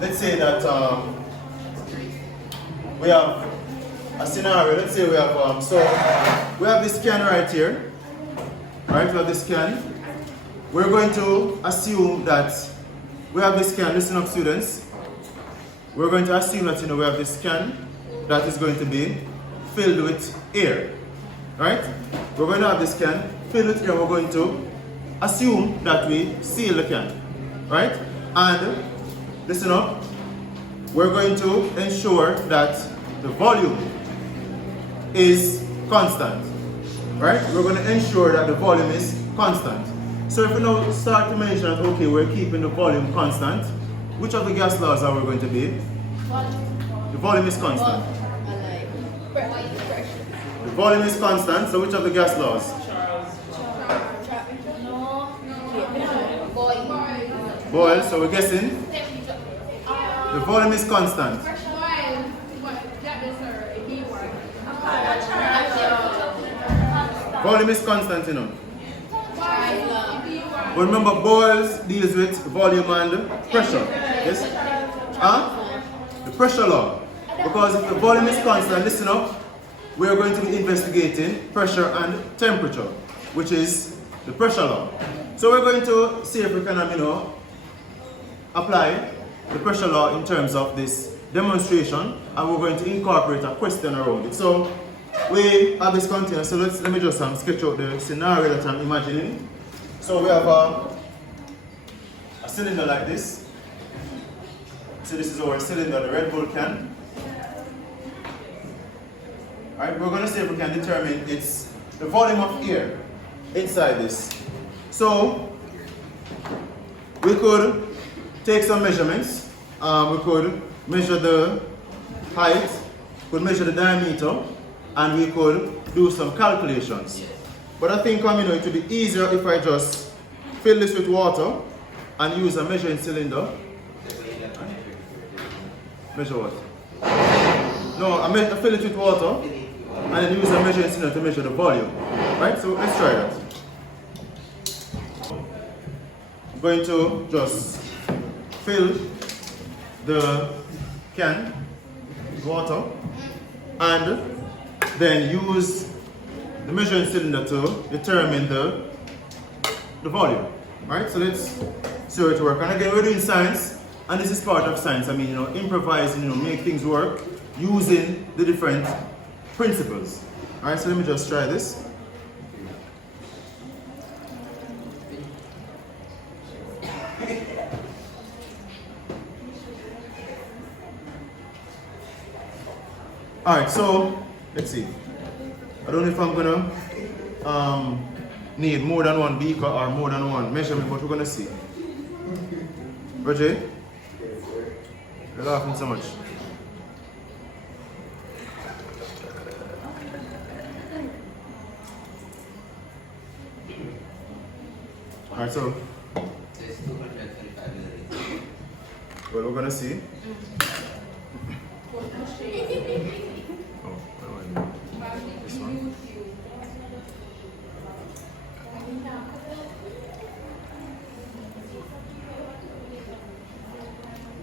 let's say that we have a scenario. Let's say we have so we have this can right here, right? We have this can. We're going to assume that we have this can. Listen up, students. We're going to assume that we have this can that is going to be filled with air, right? We're going to have this can filled with air. We're going to assume that we seal the can, right? And listen up. We're going to ensure that the volume is constant, right? We're going to ensure that the volume is constant. So if we now start to mention that, okay, we're keeping the volume constant, which of the gas laws are we going to be? The volume is constant. The volume is constant, so which of the gas laws? Boil, so we're guessing the volume is constant. Volume is constant, But remember, boils deals with volume and pressure. Yes? The pressure law. Because if the volume is constant, listen up, we are going to be investigating pressure and temperature, which is the pressure law. So we're going to see if we can, apply the pressure law in terms of this demonstration, and we're going to incorporate a question around it. So we have this container, so let me just sketch out the scenario that I'm imagining. So we have a cylinder like this. So this is our cylinder, the Red Bull can. Alright, we're going to see if we can determine the volume of air inside this. So we could take some measurements. We could measure the height, could measure the diameter, and we could do some calculations. But I think it would be easier if I just fill this with water and use a measuring cylinder. Measure what? No, I fill it with water and then use a measuring cylinder to measure the volume. Right? So let's try that. I'm going to just fill the can with water and then use the measuring cylinder to determine the volume. Right? So let's see how it works. And again, we're doing science, and this is part of science. Improvising, make things work using the different principles. Alright, so let me just try this. Alright, so let's see. I don't know if I'm gonna need more than one beaker or more than one measurement, but we're gonna see. Roger? You're laughing so much. Alright, so well, we're gonna see. This one.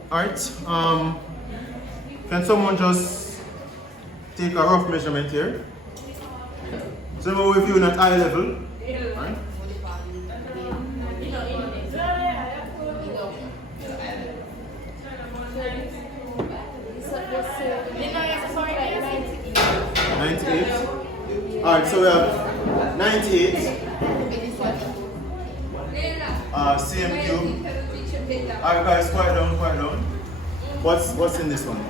Alright, can someone just take a rough measurement here? So we're viewing at eye level. Right? Alright, so we have 98 CMQ. Alright guys, quiet down. What's in this one?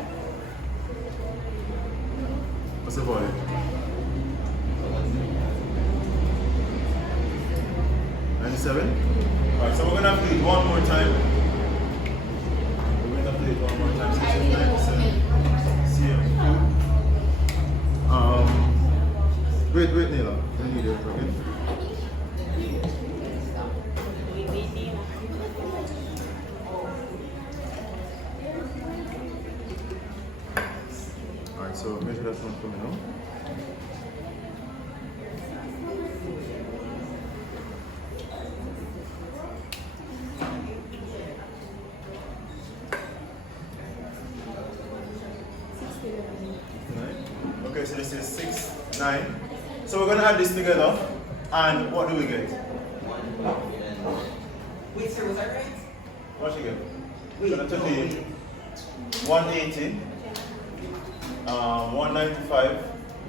What's the volume? Alright, so we're gonna have to do it one more time. So this is 97 CMQ. Wait, Nila. I need it again. Alright, so measure that one for me now. so this is 6, 9. So we're going to add this together, and what do we get? Wait, sir, was that right? What you get? Wait, So that will be 180, 195,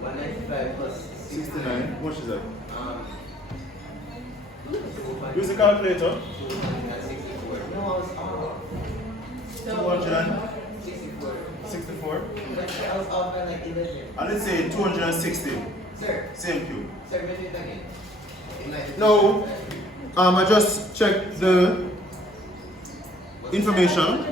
195 plus 69. How much is that? Um, Use the calculator. 264. No, I was off. 264. 64. I was off by like 11. And let's say 260. Sir, Same cube. sir, measure it again. No, I just checked the information.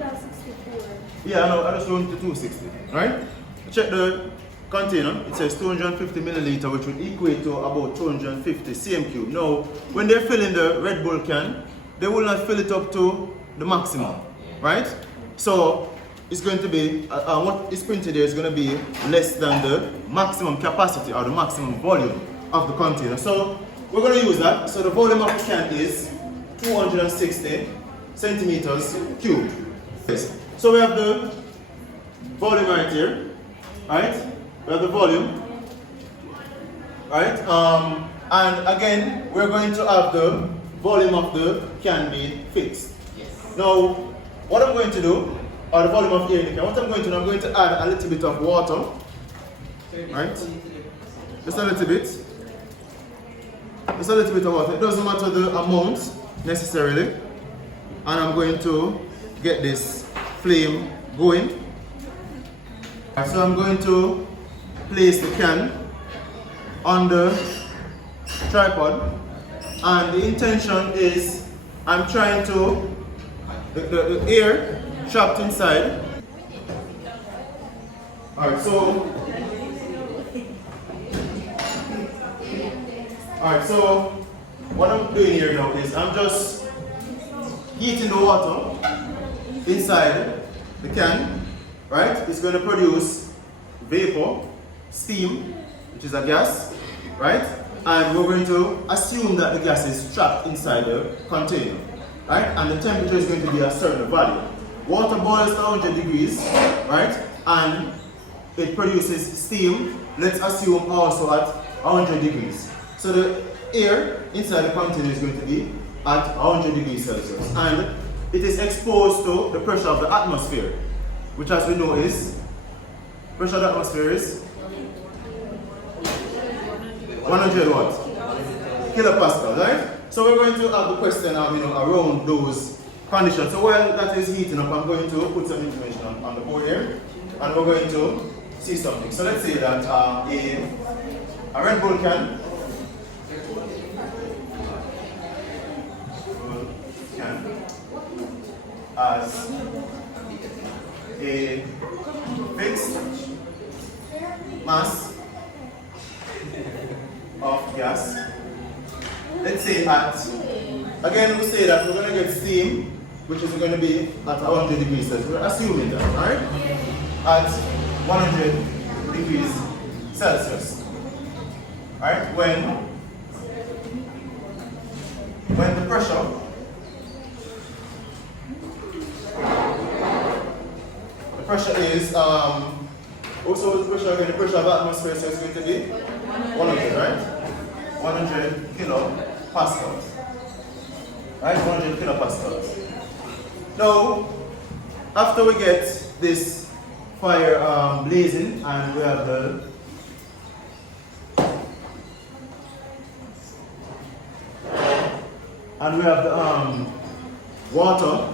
Yeah, I know, I just went to 260, right? Check the container, it says 250 milliliter, which would equate to about 250 cm cube. Now, when they're filling the Red Bull can, they will not fill it up to the maximum, right? So, it's going to be, what is printed there is going to be less than the maximum capacity or the maximum volume of the container. So, we're going to use that. So, the volume of the can is 260 centimeters cubed. So, we have the volume right here, right? We have the volume, right? And again, we're going to have the volume of the can be fixed. Yes. Now, what I'm going to do, or the volume of air in the can, what I'm going to do, I'm going to add a little bit of water, right? Just a little bit. Just a little bit of water. It doesn't matter the amount necessarily. And I'm going to get this flame going. So I'm going to place the can on the tripod, and the intention is I'm trying to the air trapped inside. Alright, so what I'm doing here now is I'm just heating the water inside the can, right? It's going to produce vapor, steam, which is a gas, right? And we're going to assume that the gas is trapped inside the container, right? And the temperature is going to be a certain value. Water boils to 100 degrees, right? And it produces steam, let's assume also at 100 degrees. So the air inside the container is going to be at 100 degrees Celsius. And it is exposed to the pressure of the atmosphere, which as we know is, pressure of the atmosphere is 100 what? Kilopascal, right? So we're going to have the question around those conditions. So while that is heating up, I'm going to put some information on the board here, and we're going to see something. So let's say that a Red Bull can has a fixed mass of gas. Let's say again we say that we're going to get steam, which is going to be at 100 degrees Celsius. We're assuming that, alright? At 100 degrees Celsius. Alright? When the pressure is also the pressure again, the pressure of the atmosphere, so it's going to be 100, right? 100 kilopascals. Right? 100 kilopascals. Now, after we get this fire blazing, and we have the water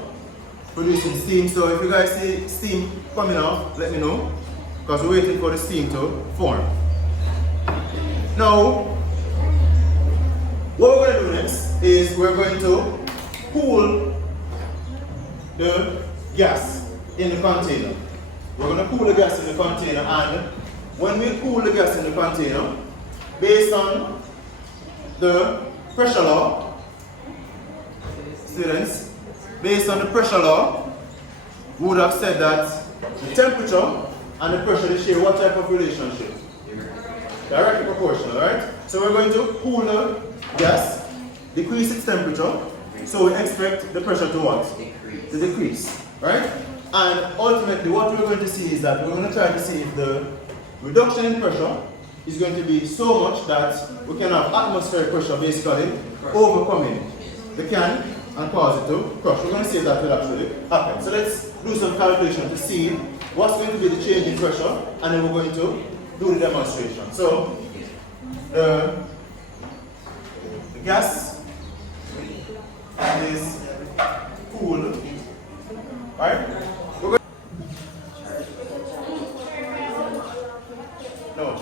producing steam. So if you guys see steam coming off, let me know, because we're waiting for the steam to form. Now, what we're going to do next is we're going to cool the gas in the container. We're going to cool the gas in the container, and when we cool the gas in the container, based on the pressure law, students, based on the pressure law, we would have said that the temperature and the pressure they share what type of relationship? Directly proportional, right? So we're going to cool the gas, decrease its temperature, so we expect the pressure to what? To decrease, right? And ultimately what we're going to see is that we're going to try to see if the reduction in pressure is going to be so much that we can have atmospheric pressure basically overcoming the can and cause it to crush. We're going to see if that will actually happen. So let's do some calculation to see what's going to be the change in pressure, and then we're going to do the demonstration. So the gas is cool, right? No.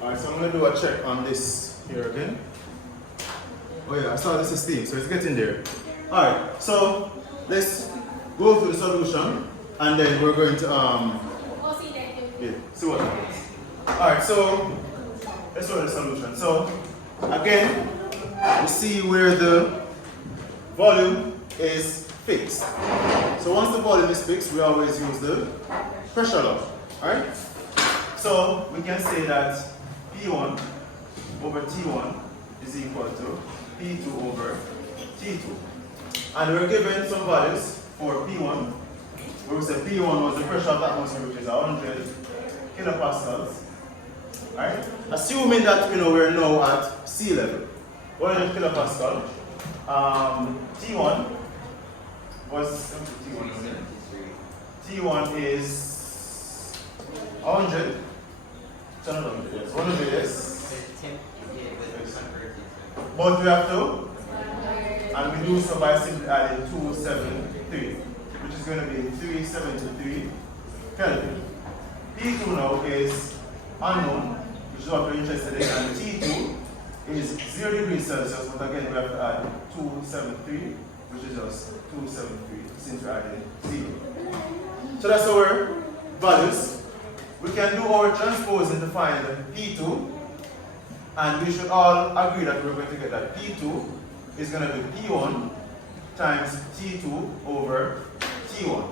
Alright, so I'm going to do a check on this here again. Oh yeah, I saw this is steam, so it's getting there. Alright, so let's go through the solution and then we're going to see what happens. Alright, so let's go to the solution. So again, we see where the volume is fixed. So once the volume is fixed, we always use the pressure law. Alright? So we can say that P1 over T1 is equal to P2 over T2. And we're given some values for P1, where we say P1 was the pressure of the atmosphere, which is 100 kilopascals. Right? Assuming that we're now at sea level, 100 kilopascal. T1 was T1 is 100. Yes, 100 yes. But we have to, and we do so by simply adding 273, which is going to be 373 Kelvin. P2 now is unknown, which is what we're interested in, and T2 is 0 degrees Celsius, but again we have to add 273, which is just 273 since we're adding 0. So that's our values. We can do our transposing to find P2, and we should all agree that we're going to get that P2 is going to be P1 times T2 over T1,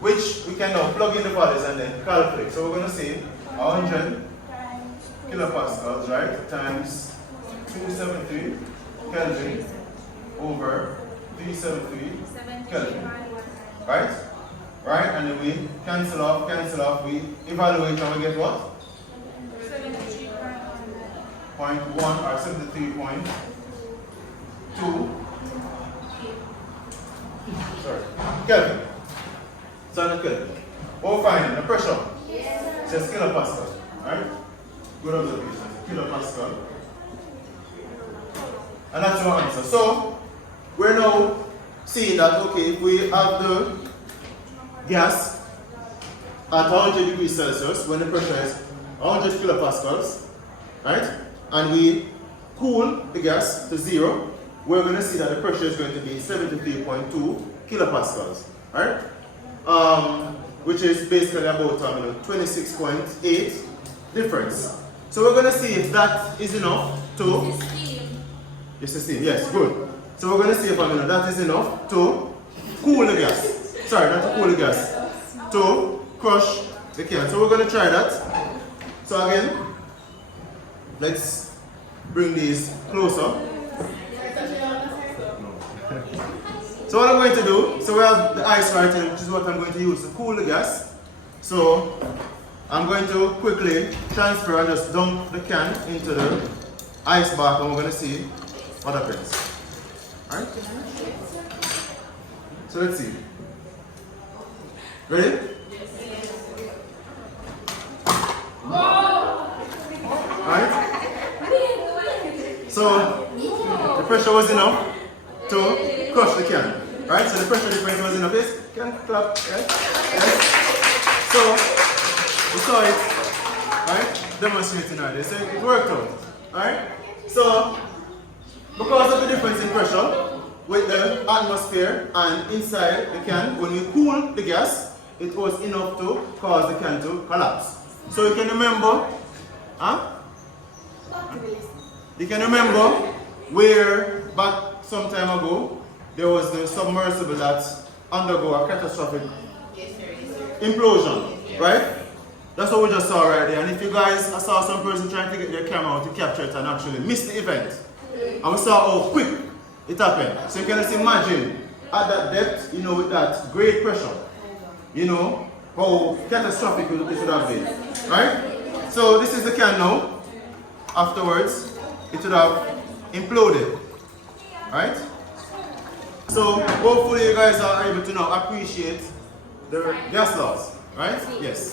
which we can now plug in the values and then calculate. So we're going to say 100 kilopascals, right, times 273 Kelvin over 373 Kelvin, right? Right, and then we cancel off, we evaluate and we get what? 0.1 or 73.2. Sorry, Kelvin. So the Kelvin. What we find? The pressure. Yes. It says kilopascal. Right? Good observation. Kilopascal. And that's our answer. So we're now seeing that okay, if we have the gas at 100 degrees Celsius when the pressure is 100 kilopascals, right? And we cool the gas to 0, we're going to see that the pressure is going to be 73.2 kilopascals, right? Which is basically about 26.8 difference. So we're going to see if that is enough to... It's steam, yes, good. So we're going to see if that is enough to cool the gas. Sorry, not to cool the gas, to crush the can. So we're going to try that. So again, let's bring these closer. So what I'm going to do, so we have the ice right here, which is what I'm going to use to cool the gas. So I'm going to quickly transfer and just dump the can into the ice bath, and we're going to see what happens. Alright? So let's see. Ready? Alright? So the pressure was enough to crush the can. Right? So the pressure difference was enough. Yes? Can clap. Yes? Yes? So we saw it, right? Demonstrating right there. So it worked out. Alright? So because of the difference in pressure with the atmosphere and inside the can, when we cool the gas, it was enough to cause the can to collapse. So you can remember, you can remember where back some time ago there was the submersible that undergo a catastrophic implosion, right? That's what we just saw right there. And if you guys, I saw some person trying to get their camera out to capture it and actually miss the event. And we saw how quick it happened. So you can just imagine at that depth, with that great pressure, how catastrophic it would have been. Right? So this is the can now. Afterwards, it would have imploded. Right? So hopefully you guys are able to now appreciate the gas laws. Right? Yes.